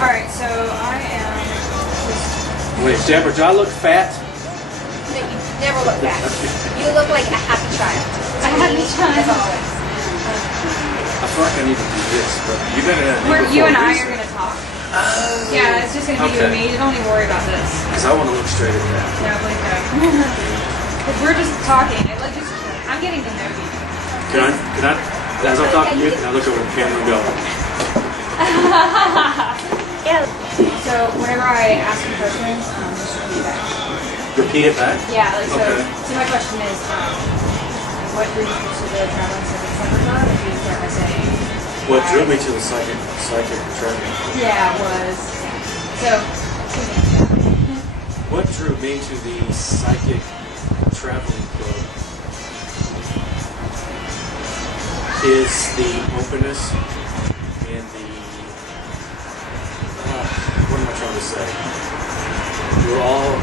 Alright, so I am just... Wait, Deborah, do I look fat? No, you never look fat. You look like a happy child. A happy child. As always. I feel like I need to do this, but you better You and I are going to talk. Yeah, it's just going to be you and me. Don't even worry about this. Because I want to look straight at that. Yeah, like that. Because we're just talking. I'm getting to know you. Can I, as I'm talking to you, can I look over the camera and go? Yeah. So whenever I ask you questions, just repeat back. Repeat it back? Yeah, like so. Okay. So my question is, what drew you to the traveling psychic seminar? If you start by saying. What drew me to the psychic traveling? Yeah, was. So. What drew me to the psychic traveling club is the openness and the what am I trying to say? We're all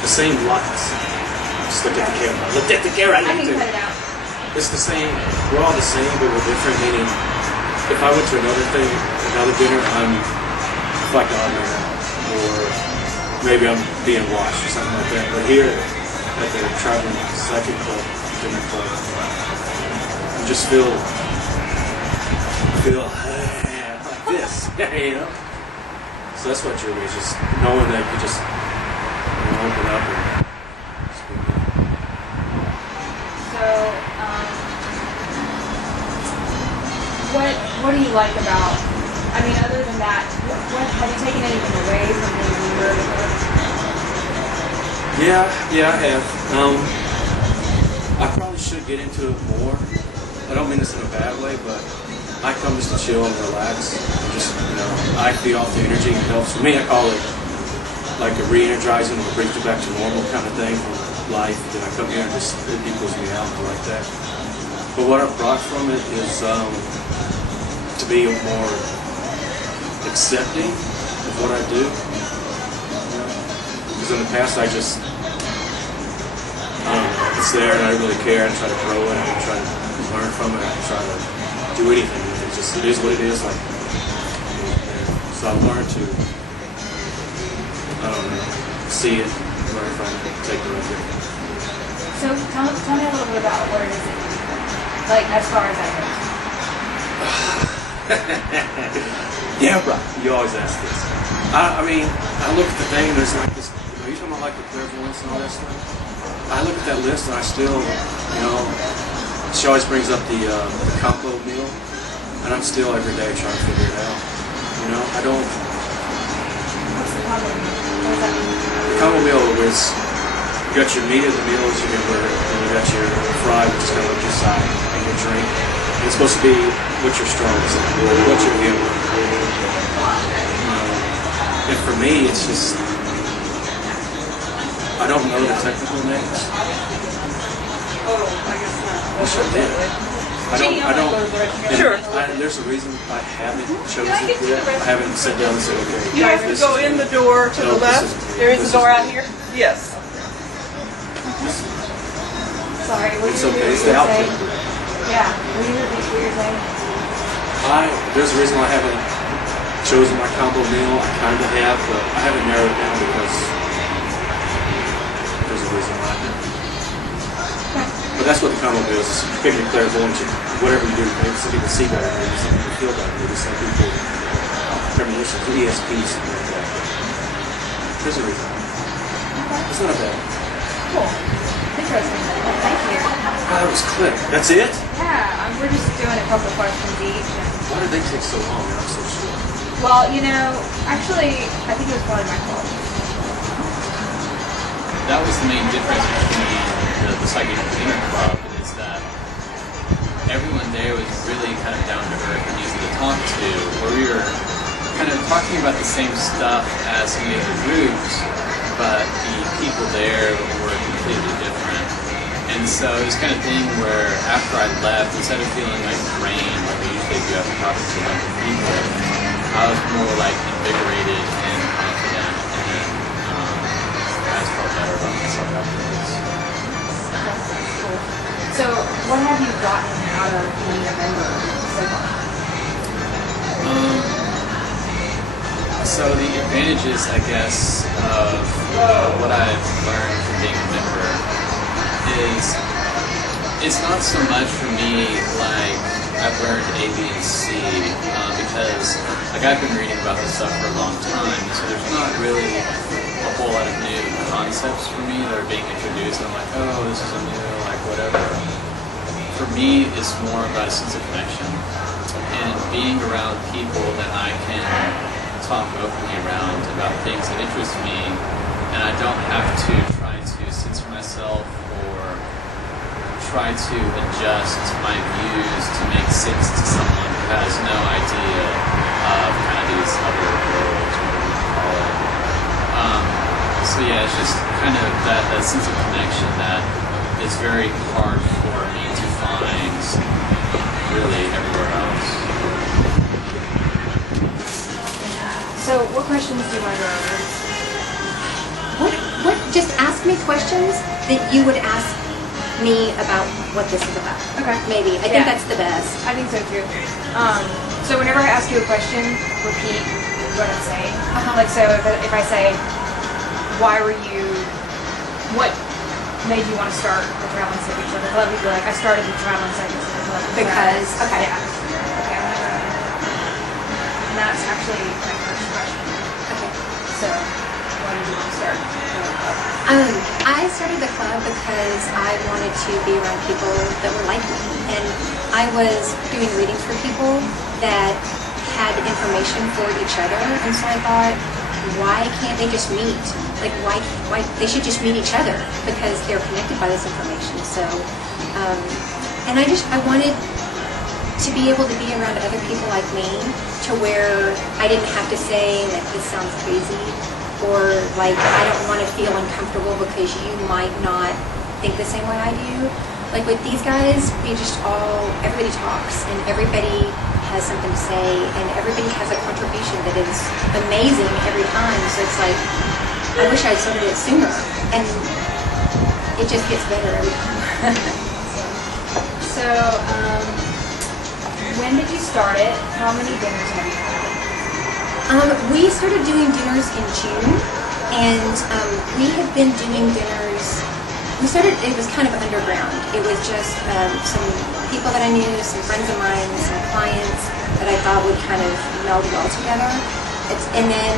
the same lights. Just look at the camera. Look at the camera. I can cut it out. It's the same. We're all the same, but we're different. Meaning, if I went to another dinner, I'm like an odd man out, or maybe I'm being watched or something like that. But here at the traveling psychic club, dinner club, I just feel like this, you know. So that's what drew me, just knowing that you just open up and speak. So, what do you like about? I mean, other than that, what have you taken anything away from being a member of the club? Yeah, I have. I probably should get into it more. I don't mean this in a bad way, but I come just to chill and relax. And just, I feed off the energy. It helps. For me, I call it like a re-energizing or brings you back to normal kind of thing from life. Then I come here and just, it equals me out. I like that. But what I brought from it is to be more accepting of what I do. Because in the past, I just, it's there and I don't really care. I try to grow it. I try to learn from it. I try to do anything with it. Just, it is what it is. Like, so I've learned to, see it, learn from it, take it with it. So tell me a little bit about what it is that you do, like as far as that goes. Yeah, right. You always ask this. I mean, I look at the thing and there's like this, you talking about like the clairvoyance and all that stuff? I look at that list and I still, she always brings up the combo meal, and I'm still every day trying to figure it out. I don't. What's the combo meal? What does that mean? The combo meal is, you got your meat of the meal as you remember, and you got your fry, which is kind of like your side, and your drink. And it's supposed to be what you're strongest at, or what you're given. And for me, it's just, I don't know the technical names. I sure did. I don't. Sure. There's a reason I haven't chosen yet. I haven't sat down and said, okay. You have to go in the door to the left. There is a door out here? Yes. Sorry, what It's you okay. It's the saying? outfit. Yeah, will you repeat what you're saying? There's a reason why I haven't chosen my combo meal. I kind of have, but I haven't narrowed it down because there's a reason why. But that's what the combo meal is. It's picking your clairvoyance, whatever you do. Maybe some people see better, maybe some people feel better, maybe some people premonitions, ESPs, something like that. There's a reason. It's not bad. Cool. Interesting. Thank you. That was quick. That's it? Yeah, we're just doing a couple questions each. Why did they take so long? I'm so sure. Well, actually, I think it was probably my fault. That was the main difference between the psychic dinner club, is that everyone there was really kind of down to earth and easy to talk to, where we were kind of talking about the same stuff as some of the other groups, but the people there were completely different. And so it was kind of thing where after I left, instead of feeling like drained, like I usually do after talking to a bunch of people, I was more like invigorated and confident, and I just felt better about myself afterwards. Cool. So, what have you gotten out of being a member so far? So the advantages, I guess, of what I've learned from being a member is it's not so much for me like I've learned A, B, and C because like I've been reading about this stuff for a long time, so there's not really a whole lot of new concepts for me that are being introduced. I'm like, oh, this is a new, like whatever. For me, it's more about a sense of connection and being around people that I can talk openly around about things that interest me, and I don't have to try to censor myself or try to adjust my views to make sense to someone who has no idea of kind of these other worlds, whatever you call it. So yeah, it's just kind of that sense of connection that is very hard for me to find really everywhere else. So, what questions do you want to go over? What? Just ask me questions that you would ask me about what this is about. Okay. Maybe. I think that's the best. I think so too. So whenever I ask you a question, repeat what I'm saying. Like, so if I say, what made you want to start the Traveling Cycling Club? A lot of people are like, I started the Traveling Cycling Club Because, okay. Yeah. Okay, I'm gonna go. And that's actually my first question. Okay. So, why did you want to start the club? I started the club because I wanted to be around people that were like me. And I was doing readings for people that had information for each other. And so I thought, why can't they just meet? Like, why they should just meet each other because they're connected by this information. So, and I wanted to be able to be around other people like me to where I didn't have to say that this sounds crazy or like I don't want to feel uncomfortable because you might not think the same way I do. Like with these guys, everybody talks and everybody has something to say and everybody has a contribution that is amazing every time. So it's like, I wish I'd started it sooner and it just gets better every time. So, when did you start it? How many dinners have you had? We started doing dinners in June, and we have been doing dinners. It was kind of underground. It was just some people that I knew, some friends of mine, some clients that I thought would kind of meld well together. And then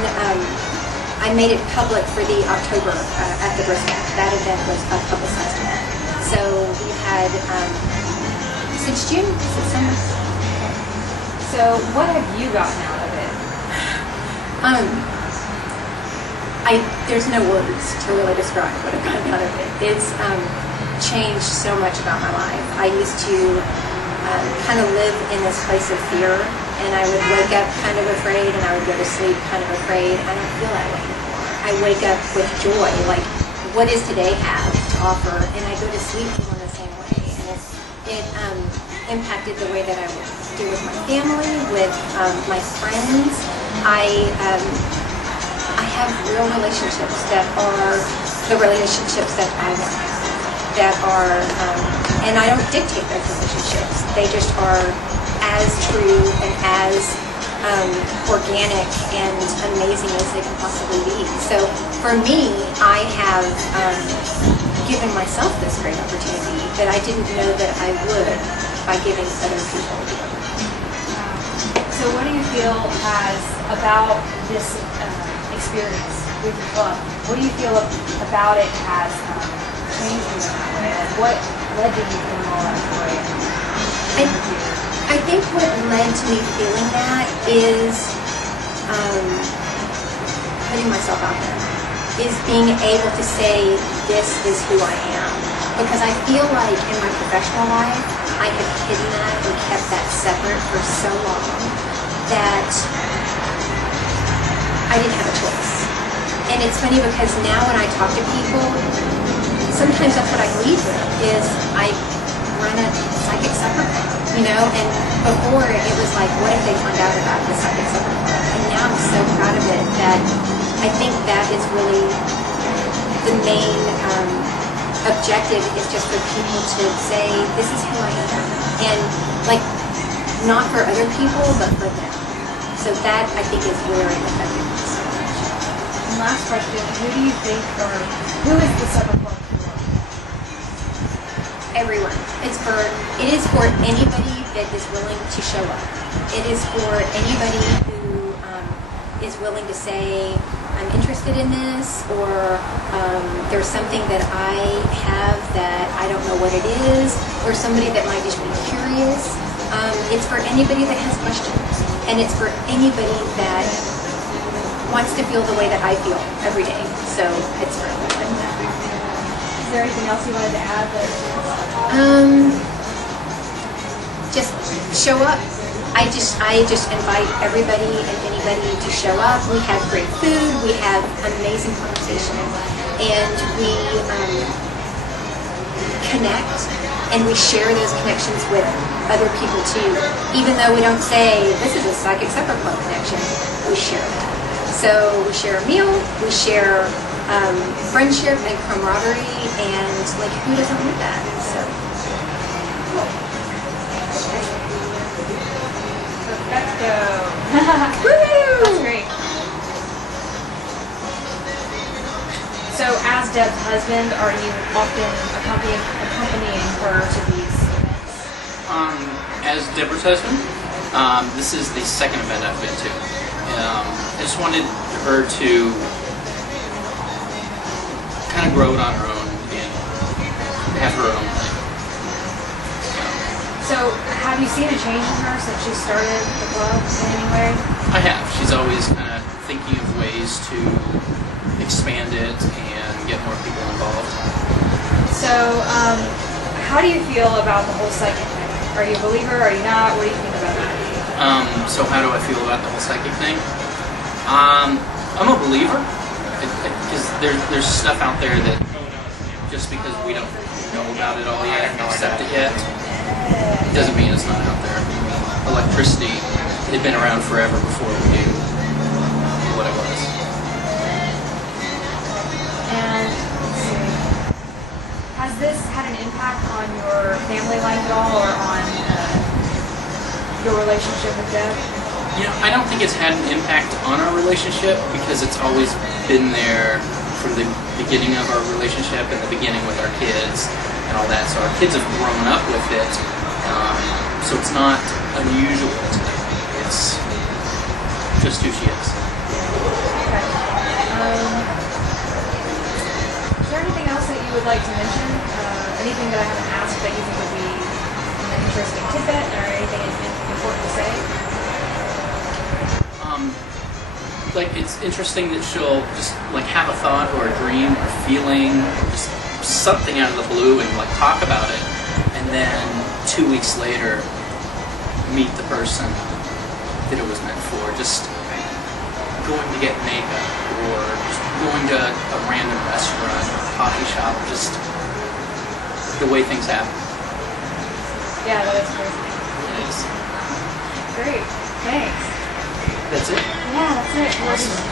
I made it public for the October at the Brisbane. That event was a publicized event. So we had, since June, since summer. So, what have you gotten out of it? There's no words to really describe what I've gotten out of it. It's changed so much about my life. I used to kind of live in this place of fear, and I would wake up kind of afraid, and I would go to sleep kind of afraid. I don't feel that way anymore. I wake up with joy, like, what does today have to offer? And I go to sleep feeling the same way. And it impacted the way that I do with my family, with my friends. I have real relationships that are the relationships that I want to have, that are, and I don't dictate those relationships. They just are as true and as organic and amazing as they can possibly be. So for me, I have given myself this great opportunity that I didn't know that I would by giving other people. So what do you feel about this experience with your club? What do you feel about it has changed you in that way? Like what led to you feeling all that joy? I think what led to me feeling that is putting myself out there, is being able to say this is who I am. Because I feel like in my professional life, I have hidden that and kept that separate for so long that I didn't have a choice. And it's funny because now when I talk to people, sometimes that's what I lead with, is I run a psychic supper club, and before it was like, what if they found out about the psychic supper club? And now I'm so proud of it that I think that is really the main objective, is just for people to say, this is who I am. And like, not for other people, but for them. So that, I think, is where it affected us. And last question, who do you think, or who is the supper club for? Everyone. It is for anybody that is willing to show up. It is for anybody who is willing to say, I'm interested in this, or there's something that I have that I don't know what it is, or somebody that might just be curious. It's for anybody that has questions, and it's for anybody that wants to feel the way that I feel every day. So it's for everyone. Is there anything else you wanted to add? Just show up. I just invite everybody and anybody to show up. We have great food, we have amazing conversation, and we connect, and we share those connections with other people too. Even though we don't say, this is a Psychic Supper Club connection, we share that. So we share a meal, we share friendship and camaraderie, and like, who doesn't want that? So, cool. Perfecto. Woohoo! That's great. So, as Deb's husband, are you often accompanying her to these events? As Deborah's husband, this is the second event I've been to. I just wanted her to kind of grow it on her own and have her own thing. So, have you seen a change in her since she started the club in any way? I have. She's always kind of thinking of ways to expand it and get more people involved. So, how do you feel about the whole psychic thing? Are you a believer? Are you not? What do you think about that? So how do I feel about the whole psychic thing? I'm a believer, because there's stuff out there that just because we don't know about it all yet and accept it yet, doesn't mean it's not out there. Electricity had been around forever before we knew what it was. And let's see, has this had an impact on your family life at all, or on your relationship with Deb? You know, I don't think it's had an impact on our relationship, because it's always been there from the beginning of our relationship and the beginning with our kids and all that. So our kids have grown up with it, so it's not unusual to them. It's just who she is. Okay. Is there anything else that you would like to mention? Anything that I haven't asked that you think would be an interesting tidbit, or anything important to say? Like, it's interesting that she'll just like have a thought or a dream or feeling or just something out of the blue and like talk about it, and then 2 weeks later meet the person that it was meant for. Just going to get makeup, or just going to a random restaurant or coffee shop, or just the way things happen. Yeah, that is crazy. It is. Great. Thanks. That's it. Yeah, that's it. Awesome.